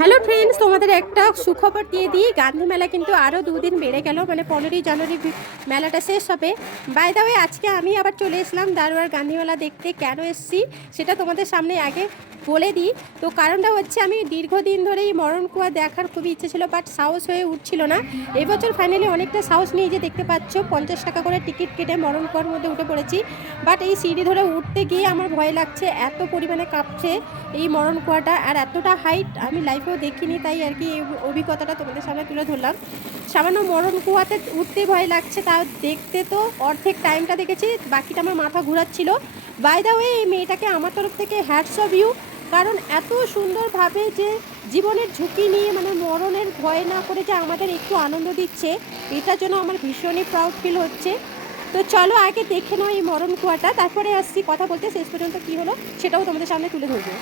Hello friends, তোমাদের একটা সুখবর দিয়ে দিই। গান্ধী মেলা কিন্তু আরও 2 দিন বেড়ে গেল, মানে 15ই জানুয়ারি মেলাটা শেষ হবে। বাই দ্য ওয়ে, আজকে আমি আবার চলে এসলাম দারোয়ার গান্ধী মেলা দেখতে। কেন এসেছি সেটা তোমাদের সামনে আগে বলে দিই। তো কারণটা হচ্ছে, আমি দীর্ঘদিন ধরেই মরণকুয়া দেখার খুবই ইচ্ছে ছিল, বাট সাহস হয়ে উঠছিল না। এই বছর ফাইনালি অনেকটা সাহস নিয়ে যে দেখতে পাচ্ছ 50 টাকা করে টিকিট কেটে মরণকুয়ার মধ্যে উঠে পড়েছি। বাট এই সিঁড়ি ধরে উঠতে গিয়ে আমার ভয় লাগছে, এত পরিমাণে কাঁপছে এই মরণকুয়াটা, আর এতটা হাইট আমি লাইফেও দেখিনি। তাই আর কি এই অভিজ্ঞতাটা তোমাদের সামনে তুলে ধরলাম। সামান্য মরণকুয়াতে উঠতে ভয় লাগছে, তাও দেখতে তো অর্ধেক টাইমটা দেখেছি, বাকিটা আমার মাথা ঘোরাচ্ছিল। বাই দ্য ওয়ে, এই মেয়েটাকে আমার তরফ থেকে হ্যাটস অফ ইউ, কারণ এত সুন্দরভাবে যে জীবনের ঝুঁকি নিয়ে, মানে মরণের ভয় না করে যে আমাদের একটু আনন্দ দিচ্ছে, এটার জন্য আমার ভীষণই প্রাউড ফিল হচ্ছে। তো চলো আগে দেখে নাও এই মরণ কুয়াটা, তারপরে আসছি কথা বলতে শেষ পর্যন্ত কী হলো সেটাও তোমাদের সামনে তুলে ধরবো।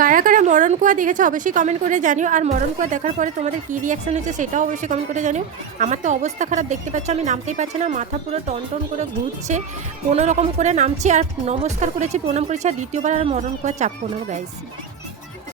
কারা কারা মরণকুয়া দেখেছে অবশ্যই কমেন্ট করে জানিও, আর মরণকুয়া দেখার পরে তোমাদের কী রিয়াকশান হয়েছে সেটাও অবশ্যই কমেন্ট করে জানিও। আমার তো অবস্থা খারাপ, দেখতে পাচ্ছ আমি নামতেই পারছি না, মাথা পুরো টন করে ঘুরছে। কোনো রকম করে নামছি আর নমস্কার করেছি, প্রণাম করেছি, আর দ্বিতীয়বার আর মরণকুয়া চাপবো না গাইস।